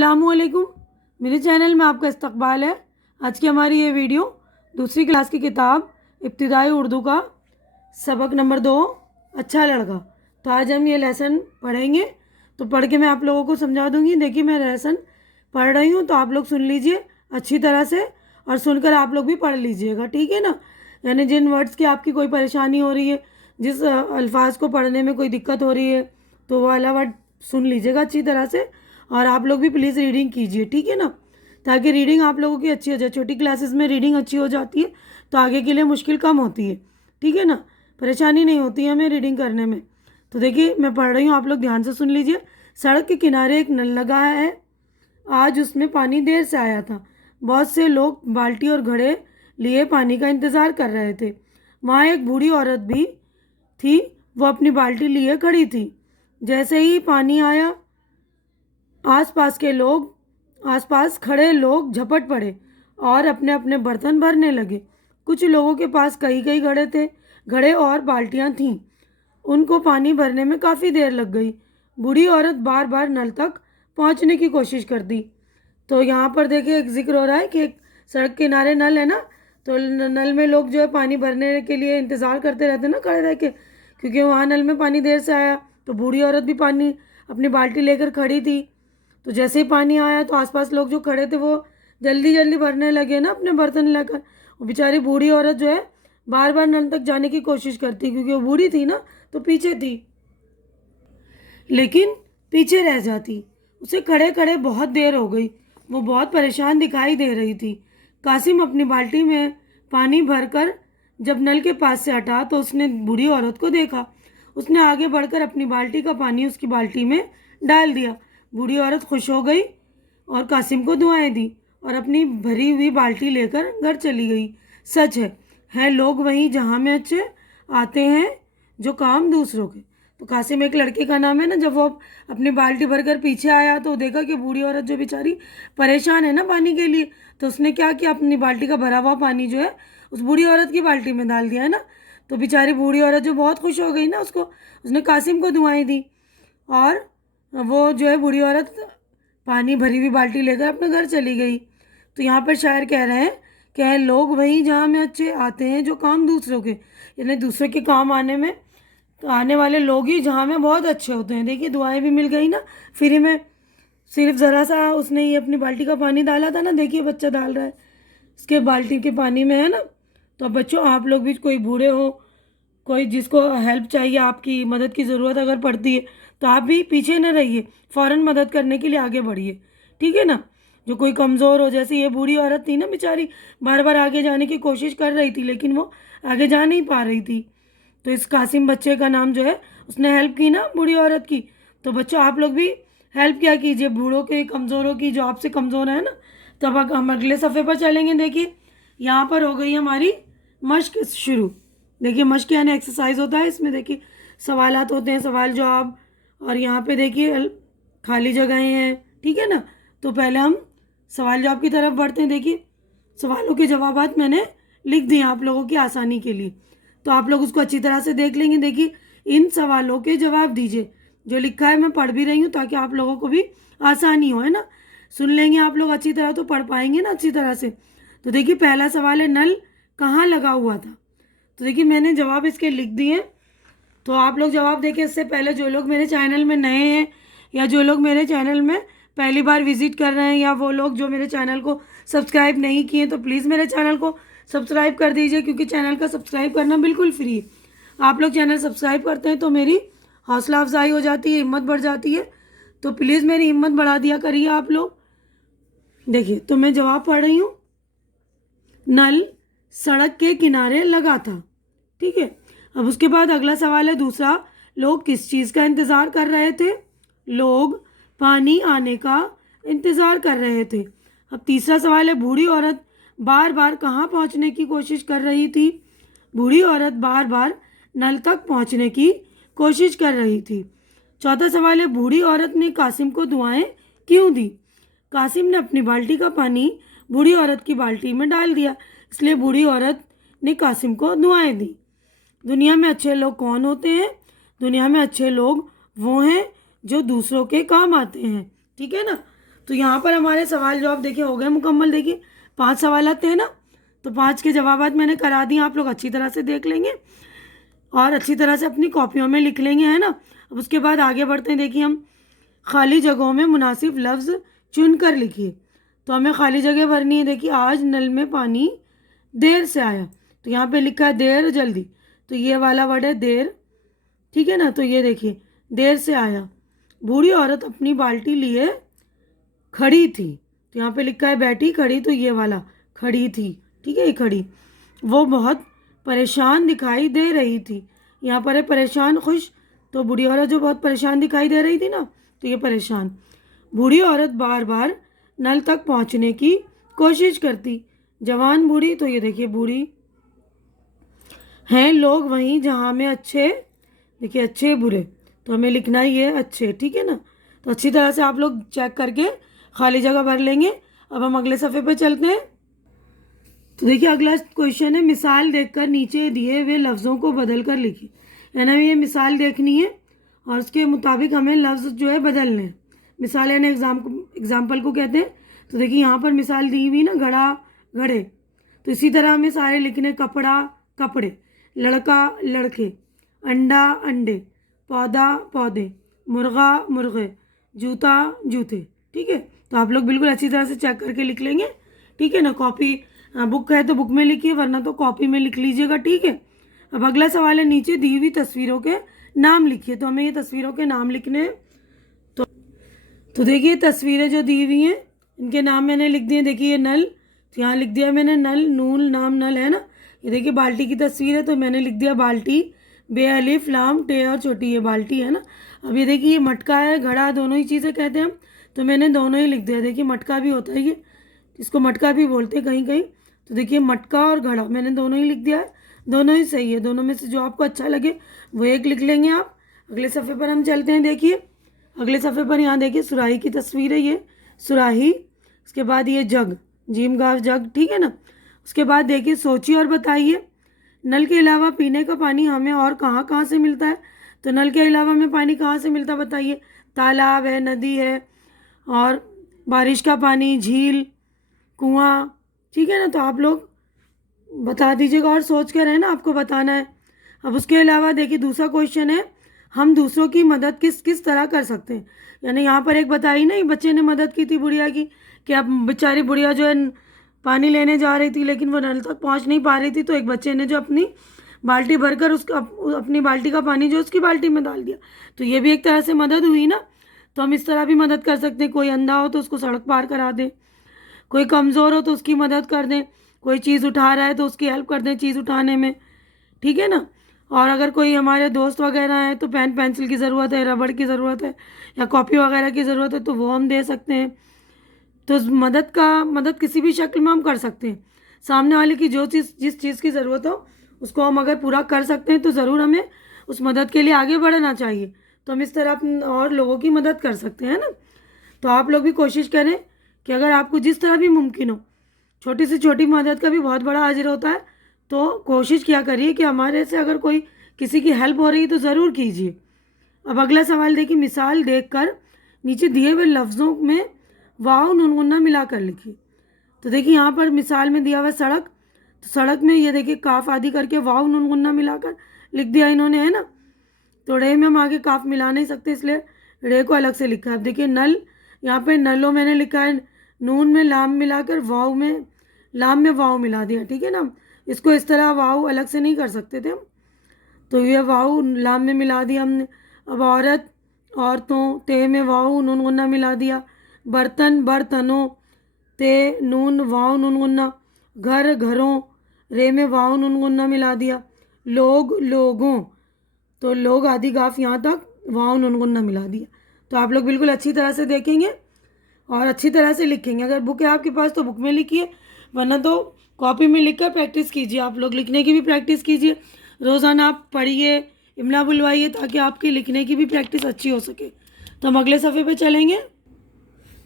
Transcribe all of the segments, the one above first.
अस्सलामुअलैकुम। मेरे चैनल में आपका इस्तकबाल है। आज की हमारी ये वीडियो दूसरी क्लास की किताब इब्तिदाई उर्दू का सबक नंबर 2 अच्छा लड़का। तो आज हम ये लेसन पढ़ेंगे। तो पढ़ के मैं आप लोगों को समझा दूंगी। देखिए मैं लेसन पढ़ रही हूँ तो आप लोग सुन लीजिए अच्छी तरह से और सुनकर आप लोग भी पढ़ लीजिएगा, ठीक है ना। यानी जिन वर्ड्स की आपकी कोई परेशानी हो रही है, जिस अल्फाज को पढ़ने में कोई दिक्कत हो रही है, तो वो वाला वर्ड सुन लीजिएगा अच्छी तरह से। और आप लोग भी प्लीज़ रीडिंग कीजिए, ठीक है ना, ताकि रीडिंग आप लोगों की अच्छी हो जाए। छोटी क्लासेस में रीडिंग अच्छी हो जाती है तो आगे के लिए मुश्किल कम होती है, ठीक है ना, परेशानी नहीं होती है हमें रीडिंग करने में। तो देखिए मैं पढ़ रही हूँ, आप लोग ध्यान से सुन लीजिए। सड़क के किनारे एक नल लगा है, आज उसमें पानी देर से आया था। बहुत से लोग बाल्टी और घड़े लिए पानी का इंतज़ार कर रहे थे। वहाँ एक बूढ़ी औरत भी थी, वो अपनी बाल्टी लिए खड़ी थी। जैसे ही पानी आया आसपास खड़े लोग झपट पड़े और अपने अपने बर्तन भरने लगे। कुछ लोगों के पास कई कई घड़े और बाल्टियां थीं। उनको पानी भरने में काफ़ी देर लग गई। बूढ़ी औरत बार बार नल तक पहुंचने की कोशिश करती। तो यहाँ पर देखिए एक जिक्र हो रहा है कि एक सड़क किनारे नल है ना, तो नल में लोग जो है पानी भरने के लिए इंतज़ार करते रहते हैं ना खड़े रह के, क्योंकि वहाँ नल में पानी देर से आया। तो बूढ़ी औरत भी पानी अपनी बाल्टी लेकर खड़ी थी। तो जैसे ही पानी आया तो आसपास लोग जो खड़े थे वो जल्दी जल्दी भरने लगे ना अपने बर्तन लेकर। वो बेचारी बूढ़ी औरत जो है बार बार नल तक जाने की कोशिश करती, क्योंकि वो बूढ़ी थी ना तो पीछे थी, लेकिन पीछे रह जाती। उसे खड़े खड़े बहुत देर हो गई। वो बहुत परेशान दिखाई दे रही थी। कासिम अपनी बाल्टी में पानी भरकर जब नल के पास से हटा तो उसने बूढ़ी औरत को देखा। उसने आगे बढ़कर अपनी बाल्टी का पानी उसकी बाल्टी में डाल दिया। बूढ़ी औरत खुश हो गई और कासिम को दुआएं दी और अपनी भरी हुई बाल्टी लेकर घर चली गई। सच है लोग वहीं जहाँ में अच्छे आते हैं जो काम दूसरों के। तो कासिम एक लड़के का नाम है ना। जब वो अपनी बाल्टी भरकर पीछे आया तो देखा कि बूढ़ी औरत जो बेचारी परेशान है ना पानी के लिए, तो उसने क्या किया, अपनी बाल्टी का भरा हुआ पानी जो है उस बूढ़ी औरत की बाल्टी में डाल दिया है ना। तो बेचारी बूढ़ी औरत जो बहुत खुश हो गई ना, उसने कासिम को दुआएं दी और वो जो है बूढ़ी औरत पानी भरी हुई बाल्टी लेकर अपने घर चली गई। तो यहाँ पर शायर कह रहे हैं कि लोग वहीं जहाँ में अच्छे आते हैं जो काम दूसरों के, यानी दूसरे के काम आने वाले लोग ही जहाँ में बहुत अच्छे होते हैं। देखिए दुआएं भी मिल गई ना फ्री में। सिर्फ ज़रा सा उसने ये अपनी बाल्टी का पानी डाला था ना, देखिए बच्चा डाल रहा है इसके बाल्टी के पानी में, है ना। तो अब बच्चों आप लोग भी, कोई बूढ़े हो, कोई जिसको हेल्प चाहिए, आपकी मदद की ज़रूरत अगर पड़ती है तो आप भी पीछे न रहिए, फ़ौरन मदद करने के लिए आगे बढ़िए, ठीक है ना। जो कोई कमज़ोर हो, जैसे ये बूढ़ी औरत थी ना बेचारी, बार बार आगे जाने की कोशिश कर रही थी लेकिन वो आगे जा नहीं पा रही थी। तो इस कासिम बच्चे का नाम जो है, उसने हेल्प की ना बूढ़ी औरत की। तो बच्चों आप लोग भी हेल्प क्या कीजिए बूढ़ों के, कमज़ोरों की, जो आपसे कमज़ोर है ना। तब हम अगले सफ़े पर चलेंगे। देखिए यहाँ पर हो गई हमारी मश्क शुरू। देखिए मश्क यानी एक्सरसाइज होता है। इसमें देखिए सवालात होते हैं, सवाल जवाब, और यहाँ पे देखिए खाली जगहें हैं, ठीक है ना। तो पहले हम सवाल जवाब की तरफ बढ़ते हैं। देखिए सवालों के जवाबात मैंने लिख दिए आप लोगों की आसानी के लिए, तो आप लोग उसको अच्छी तरह से देख लेंगे। देखिए इन सवालों के जवाब दीजिए। जो लिखा है मैं पढ़ भी रही हूँ ताकि आप लोगों को भी आसानी हो, है ना। सुन लेंगे आप लोग अच्छी तरह तो पढ़ पाएंगे ना अच्छी तरह से। तो देखिए पहला सवाल है, नल कहाँ लगा हुआ था। तो देखिए मैंने जवाब इसके लिख दिए, तो आप लोग जवाब देखें। इससे पहले जो लोग मेरे चैनल में नए हैं या जो लोग मेरे चैनल में पहली बार विजिट कर रहे हैं या वो लोग जो मेरे चैनल को सब्सक्राइब नहीं किए, तो प्लीज़ मेरे चैनल को सब्सक्राइब कर दीजिए, क्योंकि चैनल का सब्सक्राइब करना बिल्कुल फ्री है। आप लोग चैनल सब्सक्राइब करते हैं तो मेरी हौसला अफजाई हो जाती है, हिम्मत बढ़ जाती है। तो प्लीज़ मेरी हिम्मत बढ़ा दिया करिए आप लोग। देखिए तो मैं जवाब पढ़ रही हूँ। नल सड़क के किनारे लगा था, ठीक है। अब उसके बाद अगला सवाल है दूसरा, लोग किस चीज़ का इंतज़ार कर रहे थे। लोग पानी आने का इंतज़ार कर रहे थे। अब तीसरा सवाल है, बूढ़ी औरत बार बार कहाँ पहुँचने की कोशिश कर रही थी। बूढ़ी औरत बार बार नल तक पहुँचने की कोशिश कर रही थी। चौथा सवाल है, बूढ़ी औरत ने कासिम को दुआएं क्यों दी। कासिम ने अपनी बाल्टी का पानी बूढ़ी औरत की बाल्टी में डाल दिया, इसलिए बूढ़ी औरत ने कासिम को दुआएं दी। दुनिया में अच्छे लोग कौन होते हैं। दुनिया में अच्छे लोग वो हैं जो दूसरों के काम आते हैं, ठीक है ना। तो यहाँ पर हमारे सवाल जवाब देखिए हो गए मुकम्मल। देखिए 5 सवाल थे ना, तो 5 के जवाब मैंने करा दिए, आप लोग अच्छी तरह से देख लेंगे और अच्छी तरह से अपनी कॉपियों में लिख लेंगे, है ना। अब उसके बाद आगे बढ़ते हैं। देखिए हम खाली जगहों में मुनासिब लफ्ज़ चुन कर लिखिए। तो हमें खाली जगह भरनी है। देखिए आज नल में पानी देर से आया, तो यहाँ पे लिखा है देर जल्दी, तो ये वाला वर्ड है देर, ठीक है ना। तो ये देखिए देर से आया। बूढ़ी औरत अपनी बाल्टी लिए खड़ी थी, तो यहाँ पे लिखा है बैठी खड़ी, तो ये वाला खड़ी थी, ठीक है, ये खड़ी। वो बहुत परेशान दिखाई दे रही थी, यहाँ पर है परेशान खुश, तो बूढ़ी औरत जो बहुत परेशान दिखाई दे रही थी ना, तो ये परेशान। बूढ़ी औरत बार बार नल तक पहुँचने की कोशिश करती। जवान बूढ़ी, तो ये देखिए बूढ़ी। हैं लोग वहीं जहाँ में अच्छे, देखिए अच्छे बुरे, तो हमें लिखना ही है अच्छे, ठीक है ना। तो अच्छी तरह से आप लोग चेक करके खाली जगह भर लेंगे। अब हम अगले सफ़े पे चलते हैं। तो देखिए अगला क्वेश्चन है मिसाल देखकर नीचे दिए हुए लफ्ज़ों को बदल कर लिखिए। यानी ये मिसाल देखनी है और उसके मुताबिक हमें लफ्ज़ जो है बदलने हैं। मिसाल यानी एग्जाम्पल को कहते हैं। तो देखिए यहाँ पर मिसाल दी हुई ना, घड़ा घड़े, तो इसी तरह हमें सारे लिखने, कपड़ा कपड़े, लड़का लड़के, अंडा अंडे, पौधा पौधे, मुर्गा मुर्गे, जूता जूते, ठीक है। तो आप लोग बिल्कुल अच्छी तरह से चेक करके लिख लेंगे, ठीक है ना। कॉपी बुक है तो बुक में लिखिए, वरना तो कॉपी में लिख लीजिएगा, ठीक है। अब अगला सवाल है नीचे दी हुई तस्वीरों के नाम लिखिए। तो हमें ये तस्वीरों के नाम लिखने हैं। तो देखिए तस्वीरें जो दी हुई हैं इनके नाम मैंने लिख दिए। देखिए ये नल, तो यहाँ लिख दिया मैंने नल, नून नाम नल, है ना। ये देखिए बाल्टी की तस्वीर है, तो मैंने लिख दिया बाल्टी, बे अलिफ लाम टे और छोटी ये बाल्टी, है ना। अब ये देखिए ये मटका है, घड़ा, दोनों ही चीज़ें कहते हैं हम, तो मैंने दोनों ही लिख दिया। देखिए मटका भी होता है ये, इसको मटका भी बोलते हैं कहीं कहीं। तो देखिए मटका और घड़ा मैंने दोनों ही लिख दिया है, दोनों ही सही है। दोनों में से जो आपको अच्छा लगे वो एक लिख लेंगे आप। अगले सफ़े पर हम चलते हैं। देखिए अगले सफ़े पर यहाँ देखिए सुराही की तस्वीर है, ये सुराही। उसके बाद ये जग, जीम गाव जग, ठीक है ना। उसके बाद देखिए सोचिए और बताइए नल के अलावा पीने का पानी हमें और कहाँ कहाँ से मिलता है। तो नल के अलावा हमें पानी कहाँ से मिलता है बताइए। तालाब है, नदी है, और बारिश का पानी, झील, कुआं, ठीक है ना। तो आप लोग बता दीजिएगा और सोच कर, है ना, आपको बताना है। अब उसके अलावा देखिए दूसरा क्वेश्चन है हम दूसरों की मदद किस किस तरह कर सकते हैं। यानी यहाँ पर एक बताई नहीं, बच्चे ने मदद की थी बुढ़िया की, कि अब बेचारी बुढ़िया जो है पानी लेने जा रही थी लेकिन वो नल तक पहुँच नहीं पा रही थी, तो एक बच्चे ने जो अपनी बाल्टी भरकर उसका अपनी बाल्टी का पानी जो उसकी बाल्टी में डाल दिया। तो ये भी एक तरह से मदद हुई ना। तो हम इस तरह भी मदद कर सकते हैं। कोई अंधा हो तो उसको सड़क पार करा दें, कोई कमज़ोर हो तो उसकी मदद कर दें, कोई चीज़ उठा रहा है तो उसकी हेल्प कर दें चीज़ उठाने में, ठीक है ना। और अगर कोई हमारे दोस्त वगैरह हैं तो पेन पेंसिल की ज़रूरत है, रबड़ की ज़रूरत है, या कॉपी वगैरह की ज़रूरत है, तो वो हम दे सकते हैं। तो मदद किसी भी शक्ल में हम कर सकते हैं। सामने वाले की जो चीज़ जिस चीज़ की ज़रूरत हो उसको हम अगर पूरा कर सकते हैं तो ज़रूर हमें उस मदद के लिए आगे बढ़ना चाहिए। तो हम इस तरह और लोगों की मदद कर सकते हैं ना। तो आप लोग भी कोशिश करें कि अगर आपको जिस तरह भी मुमकिन हो, छोटी से छोटी मदद का भी बहुत बड़ा अजर होता है, तो कोशिश किया करिए कि हमारे से अगर कोई किसी की हेल्प हो रही है तो ज़रूर कीजिए। अब अगला सवाल देखिए मिसाल देखकर नीचे दिए हुए लफ्ज़ों में वाव नुनगुन्ना मिलाकर लिखिए। तो देखिए यहाँ पर मिसाल में दिया हुआ सड़क, तो सड़क में ये देखिए काफ आदि करके वाव नुनगुन्ना मिलाकर लिख दिया इन्होंने, है ना। तो रे में हम आगे काफ मिला नहीं सकते, इसलिए रे को अलग से लिखा है। अब देखिए नल, यहाँ पे नलो मैंने लिखा है, नून में लाम मिलाकर वाव में लाम में वाव मिला दिया, ठीक है ना। इसको इस तरह वाव अलग से नहीं कर सकते थे हम, तो ये वाव लाम में मिला दिया हमने। अब औरत औरतों, ते में वाव नून गुन्ना मिला दिया। बर्तन बर्तनों, ते नून वाव नून गुन्ना। घर घरों, रे में वाव नून गुन्ना मिला दिया। लोग लोगों, तो लोग आदि गाफ यहाँ तक वाव नून गुन्ना मिला दिया। तो आप लोग बिल्कुल अच्छी तरह से देखेंगे और अच्छी तरह से लिखेंगे। अगर बुक है आपके पास तो बुक में लिखिए, वरना तो कॉपी में लिखकर प्रैक्टिस कीजिए। आप लोग लिखने की भी प्रैक्टिस कीजिए, रोज़ाना आप पढ़िए, इमला बुलवाइए, ताकि आपकी लिखने की भी प्रैक्टिस अच्छी हो सके। तो हम अगले सफ़े पे चलेंगे।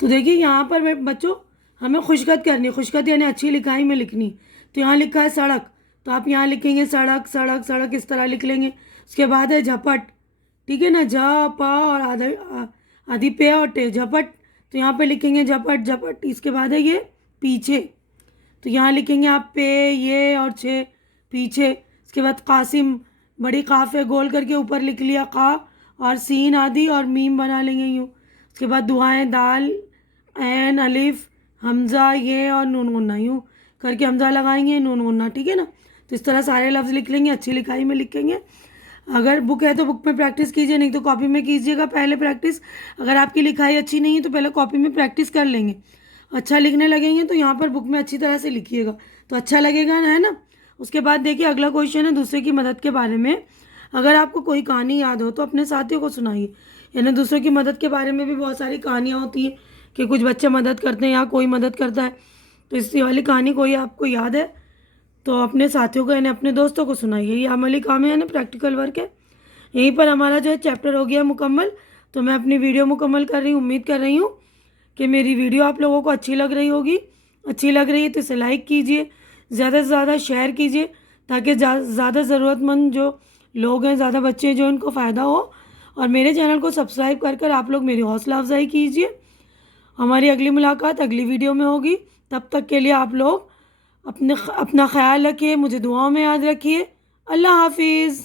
तो देखिए यहाँ पर बच्चों हमें खुशखत करनी, खुशखत यानी अच्छी लिखाई में लिखनी। तो यहाँ लिखा है सड़क, तो आप यहाँ लिखेंगे सड़क सड़क सड़क, इस तरह लिख लेंगे। उसके बाद है झपट, ठीक है ना, झ प और आधी पे और टे, झपट तो यहाँ पे लिखेंगे झपट झपट, इसके बाद है ये पीछे, तो यहाँ लिखेंगे आप पे ये और छे पीछे। इसके बाद कासिम, बड़ी काफ है गोल करके ऊपर लिख लिया का, और सीन आदि और मीम बना लेंगे यूँ। उसके बाद दुआएं दाल ऐन अलिफ हमज़ा ये और नून गुन्ना, यूँ करके हमज़ा लगाएंगे नून गुन्ना, ठीक है ना। तो इस तरह सारे लफ्ज़ लिख लेंगे, अच्छी लिखाई में लिखेंगे। अगर बुक है तो बुक में प्रैक्टिस कीजिए, नहीं तो कॉपी में कीजिएगा पहले प्रैक्टिस। अगर आपकी लिखाई अच्छी नहीं है तो पहले कॉपी में प्रैक्टिस कर लेंगे, अच्छा लिखने लगेंगे तो यहाँ पर बुक में अच्छी तरह से लिखिएगा तो अच्छा लगेगा ना, है ना। उसके बाद देखिए अगला क्वेश्चन है दूसरे की मदद के बारे में। अगर आपको कोई कहानी याद हो तो अपने साथियों को सुनाइए। यानी दूसरों की मदद के बारे में भी बहुत सारी कहानियाँ होती हैं कि कुछ बच्चे मदद करते हैं या कोई मदद करता है, तो इसी वाली कहानी कोई आपको याद है तो अपने साथियों को यानी अपने दोस्तों को सुनाइए। ये अमली काम है यानी प्रैक्टिकल वर्क है। यहीं पर हमारा जो है चैप्टर हो गया मुकम्मल। तो मैं अपनी वीडियो मुकम्मल कर रही हूँ, उम्मीद कर रही हूँ कि मेरी वीडियो आप लोगों को अच्छी लग रही होगी। अच्छी लग रही है तो इसे लाइक कीजिए, ज़्यादा से ज़्यादा शेयर कीजिए, ताकि ज़्यादा ज़रूरतमंद जो लोग हैं, ज़्यादा बच्चे हैं जो इनको फ़ायदा हो। और मेरे चैनल को सब्सक्राइब कर कर आप लोग मेरी हौसला अफजाई कीजिए। हमारी अगली मुलाकात अगली वीडियो में होगी। तब तक के लिए आप लोग अपना ख्याल रखिए, मुझे दुआओं में याद रखिए। अल्लाह हाफिज़।